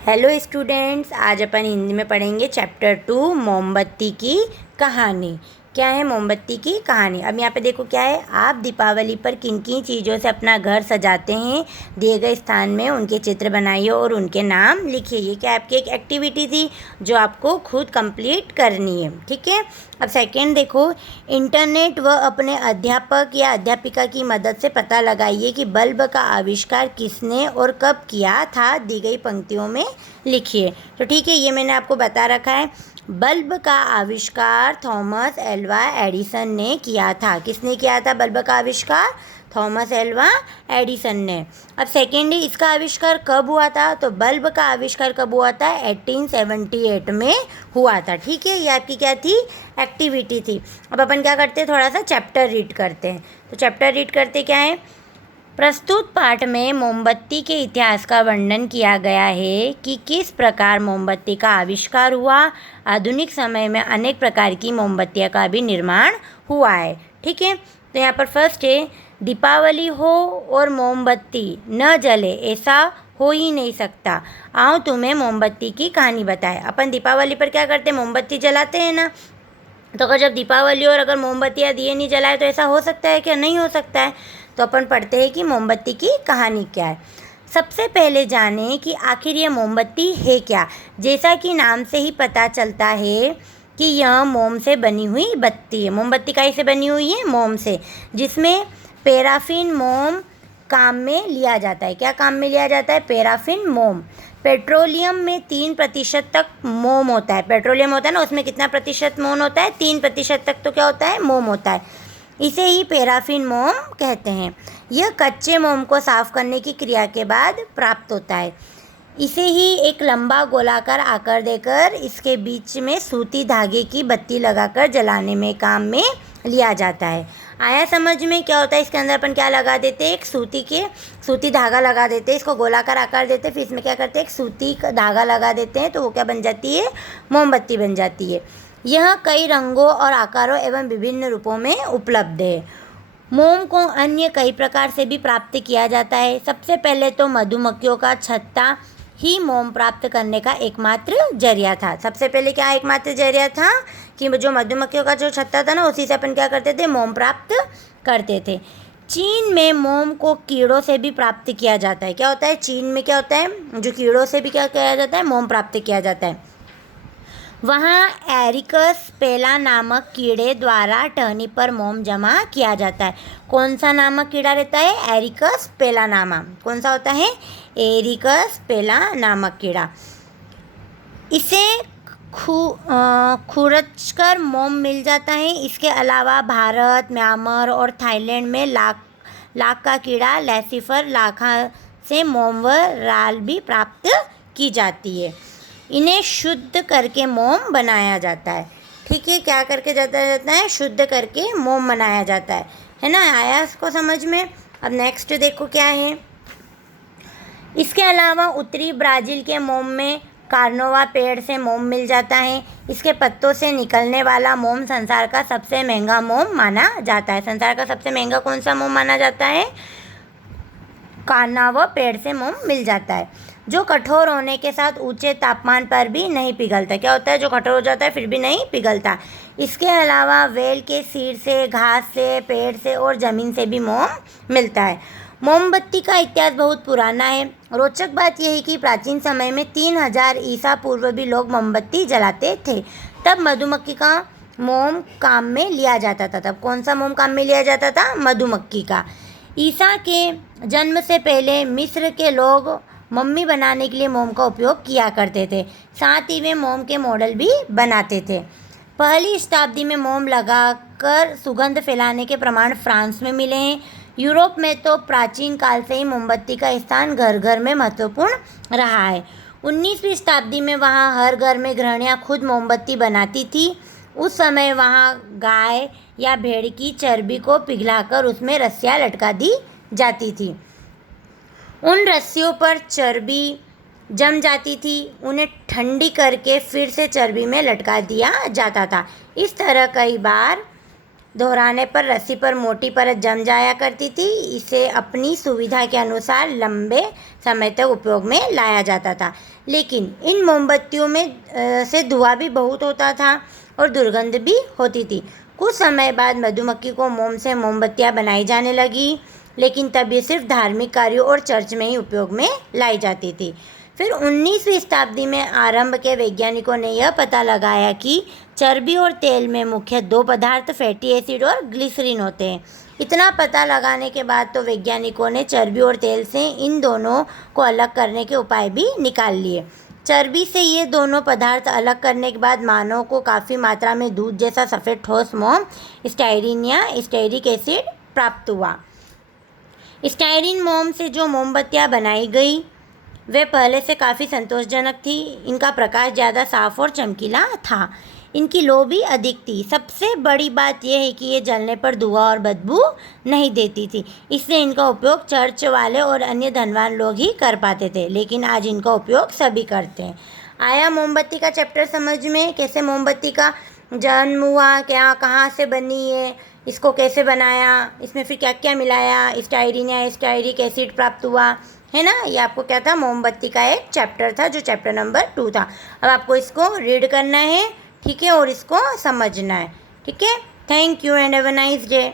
Hello students, आज अपन हिंदी में पढ़ेंगे चैप्टर 2 मोमबत्ती की कहानी। क्या है मोमबत्ती की कहानी? अब यहाँ पे देखो क्या है। आप दीपावली पर किन किन चीज़ों से अपना घर सजाते हैं, दिए गए स्थान में उनके चित्र बनाइए और उनके नाम लिखिए। ये क्या आपकी एक एक्टिविटी थी जो आपको खुद कंप्लीट करनी है, ठीक है। अब सेकंड देखो, इंटरनेट व अपने अध्यापक या अध्यापिका की मदद से पता लगाइए कि बल्ब का आविष्कार किसने और कब किया था। दी गई पंक्तियों में लिखिए। तो ठीक है, ये मैंने आपको बता रखा है। बल्ब का आविष्कार थॉमस एल्वा एडिसन ने किया था। किसने किया था बल्ब का आविष्कार? थॉमस एल्वा एडिसन ने। अब सेकेंड, इसका आविष्कार कब हुआ था? तो बल्ब का आविष्कार कब हुआ था? 1878 में हुआ था। ठीक है, ये आपकी क्या थी? एक्टिविटी थी। अब अपन क्या करते हैं, थोड़ा सा चैप्टर रीड करते हैं। तो चैप्टर रीड करते क्या है, प्रस्तुत पाठ में मोमबत्ती के इतिहास का वर्णन किया गया है कि किस प्रकार मोमबत्ती का आविष्कार हुआ। आधुनिक समय में अनेक प्रकार की मोमबत्तियां का भी निर्माण हुआ है। ठीक है, तो यहाँ पर फर्स्ट है, दीपावली हो और मोमबत्ती न जले ऐसा हो ही नहीं सकता। आओ तुम्हें मोमबत्ती की कहानी बताए। अपन दीपावली पर क्या करते हैं, मोमबत्ती जलाते हैं ना। तो अगर जब दीपावली और अगर मोमबत्तियाँ दिए नहीं जलाए तो ऐसा हो सकता है क्या? नहीं हो सकता है। तो अपन पढ़ते हैं कि मोमबत्ती की कहानी क्या है। सबसे पहले जानें कि आखिर ये मोमबत्ती है क्या। जैसा कि नाम से ही पता चलता है कि यह मोम से बनी हुई बत्ती है। मोमबत्ती काहे से बनी हुई है? मोम से, जिसमें पैराफिन मोम काम में लिया जाता है। क्या काम में लिया जाता है? पैराफिन मोम। पेट्रोलियम में 3% तक मोम होता है। पेट्रोलियम होता है ना, उसमें कितना प्रतिशत मोम होता है? 3% तक तो क्या होता है? मोम होता है। इसे ही पैराफिन मोम कहते हैं। यह कच्चे मोम को साफ करने की क्रिया के बाद प्राप्त होता है। इसे ही एक लंबा गोलाकार आकार देकर इसके बीच में सूती धागे की बत्ती लगाकर जलाने में काम में लिया जाता है। आया समझ में? क्या होता है इसके अंदर? अपन क्या लगा देते हैं, एक सूती धागा लगा देते हैं, इसको गोलाकार आकार देते हैं, फिर इसमें क्या करते हैं, एक सूती धागा लगा देते हैं, तो वो क्या बन जाती है? मोमबत्ती बन जाती है। यह कई रंगों और आकारों एवं विभिन्न रूपों में उपलब्ध है। मोम को अन्य कई प्रकार से भी प्राप्त किया जाता है। सबसे पहले तो मधुमक्खियों का छत्ता ही मोम प्राप्त करने का एकमात्र जरिया था। सबसे पहले क्या एकमात्र जरिया था कि जो मधुमक्खियों का जो छत्ता था ना, उसी से अपन क्या करते थे? मोम प्राप्त करते थे। चीन में मोम को कीड़ों से भी प्राप्त किया जाता है। क्या होता है चीन में? क्या होता है, जो कीड़ों से भी क्या किया जाता है? मोम प्राप्त किया जाता है। वहाँ एरिकस पेला नामक कीड़े द्वारा टहनी पर मोम जमा किया जाता है। कौन सा नामक कीड़ा रहता है? एरिकस पेला नामक। कौन सा होता है? एरिकस पेला नामक कीड़ा। इसे खुरचकर मोम मिल जाता है। इसके अलावा भारत, म्यांमार और थाईलैंड में लाख का कीड़ा लैसिफर लाखा से मोम व राल भी प्राप्त की जाती है। इन्हें शुद्ध करके मोम बनाया जाता है। ठीक है, क्या करके जाता है? शुद्ध करके मोम बनाया जाता है ना। आया इसको समझ में? अब नेक्स्ट देखो क्या है। इसके अलावा उत्तरी ब्राज़ील के मोम में कार्नोवा पेड़ से मोम मिल जाता है। इसके पत्तों से निकलने वाला मोम संसार का सबसे महंगा मोम माना जाता है। संसार का सबसे महंगा कौन सा मोम माना जाता है? कार्नोवा पेड़ से मोम मिल जाता है, जो कठोर होने के साथ ऊंचे तापमान पर भी नहीं पिघलता। क्या होता है? जो कठोर हो जाता है फिर भी नहीं पिघलता। इसके अलावा वेल के सिर से, घास से, पेड़ से और ज़मीन से भी मोम मिलता है। मोमबत्ती का इतिहास बहुत पुराना है। रोचक बात यह है कि प्राचीन समय में 3000 ईसा पूर्व भी लोग मोमबत्ती जलाते थे। तब मधुमक्खी का मोम काम में लिया जाता था। तब कौन सा मोम काम में लिया जाता था? मधुमक्खी का। ईसा के जन्म से पहले मिस्र के लोग मम्मी बनाने के लिए मोम का उपयोग किया करते थे। साथ ही वे मोम के मॉडल भी बनाते थे। पहली शताब्दी में मोम लगाकर सुगंध फैलाने के प्रमाण फ्रांस में मिले हैं। यूरोप में तो प्राचीन काल से ही मोमबत्ती का स्थान घर घर में महत्वपूर्ण रहा है। 19वीं शताब्दी में वहाँ हर घर में गृहिणियाँ खुद मोमबत्ती बनाती थी। उस समय वहाँ गाय या भेड़ की चर्बी को पिघलाकर उसमें रस्सियाँ लटका दी जाती थी। उन रस्सियों पर चर्बी जम जाती थी। उन्हें ठंडी करके फिर से चर्बी में लटका दिया जाता था। इस तरह कई बार दोहराने पर रस्सी पर मोटी परत जम जाया करती थी। इसे अपनी सुविधा के अनुसार लंबे समय तक उपयोग में लाया जाता था। लेकिन इन मोमबत्तियों में से धुआं भी बहुत होता था और दुर्गंध भी होती थी। कुछ समय बाद मधुमक्खी को मोम से मोमबत्तियाँ बनाई जाने लगी, लेकिन तब ये सिर्फ धार्मिक कार्यों और चर्च में ही उपयोग में लाई जाती थी। फिर 19वीं शताब्दी में आरंभ के वैज्ञानिकों ने यह पता लगाया कि चर्बी और तेल में मुख्य दो पदार्थ फैटी एसिड और ग्लिसरीन होते हैं। इतना पता लगाने के बाद तो वैज्ञानिकों ने चर्बी और तेल से इन दोनों को अलग करने के उपाय भी निकाल लिए। चर्बी से ये दोनों पदार्थ अलग करने के बाद मानव को काफ़ी मात्रा में दूध जैसा सफ़ेद ठोस मोम स्टाइरिन या स्टेरिक एसिड प्राप्त हुआ। स्टाइरिन मोम से जो मोमबत्तियाँ बनाई गई वे पहले से काफ़ी संतोषजनक थी। इनका प्रकाश ज़्यादा साफ और चमकीला था। इनकी लो भी अधिक थी। सबसे बड़ी बात यह है कि ये जलने पर धुआं और बदबू नहीं देती थी। इसलिए इनका उपयोग चर्च वाले और अन्य धनवान लोग ही कर पाते थे, लेकिन आज इनका उपयोग सभी करते हैं। आया मोमबत्ती का चैप्टर समझ में, कैसे मोमबत्ती का जन्म हुआ, क्या कहाँ से बनी है, इसको कैसे बनाया, इसमें फिर क्या क्या मिलाया, स्टाइरिन या स्टाइरिक एसिड प्राप्त हुआ, है ना। ये आपको क्या था, मोमबत्ती का एक चैप्टर था जो चैप्टर नंबर 2 था। अब आपको इसको रीड करना है, ठीक है, और इसको समझना है, ठीक है। Thank you and have a nice day.